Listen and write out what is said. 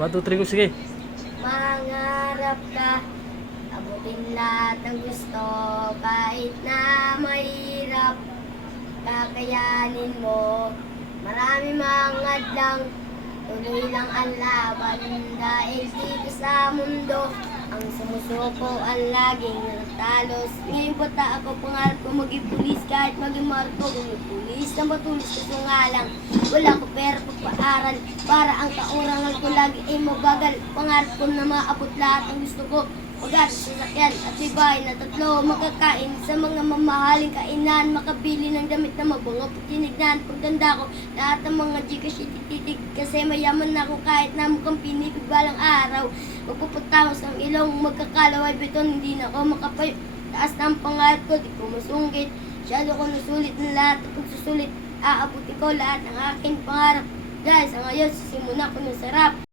1, 2, 3, go. Sige. Mangarap ka, abutin lahat ng gusto, kahit na mahirap, kakayanin mo. Marami mga hadlang, tuloy lang ang laban, dahil dito sa mundo, ang sumusuko ang laging natalos. Ngayon bata ako, pangarap ko maging pulis, kahit maging marto, maging pulis na matulis ko nga lang. Wala ko pera pagpaaral, para ang kaurangan ko lagi ay mabagal. Pangarap ko na maabot lahat ang gusto ko. Magat sa sasakyan at may bahay na 3, makakain sa mga mamahaling kainan, makabili ng damit na mabango, tinignan, pagtanda ko, lahat ng mga Gcash ititig, kasi mayaman na ako kahit na mukhang pinipig balang araw. Magpuputahos ng ilong, magkakalaway beton, hindi na ako makapayo. Taas na ang pangarap ko, di ko masungkit. Masyado ko nasulit na lahat ng pagsusulit, aabutin ko lahat ng aking pangarap. Dahil sa ngayon, sisimula ko ng sarap.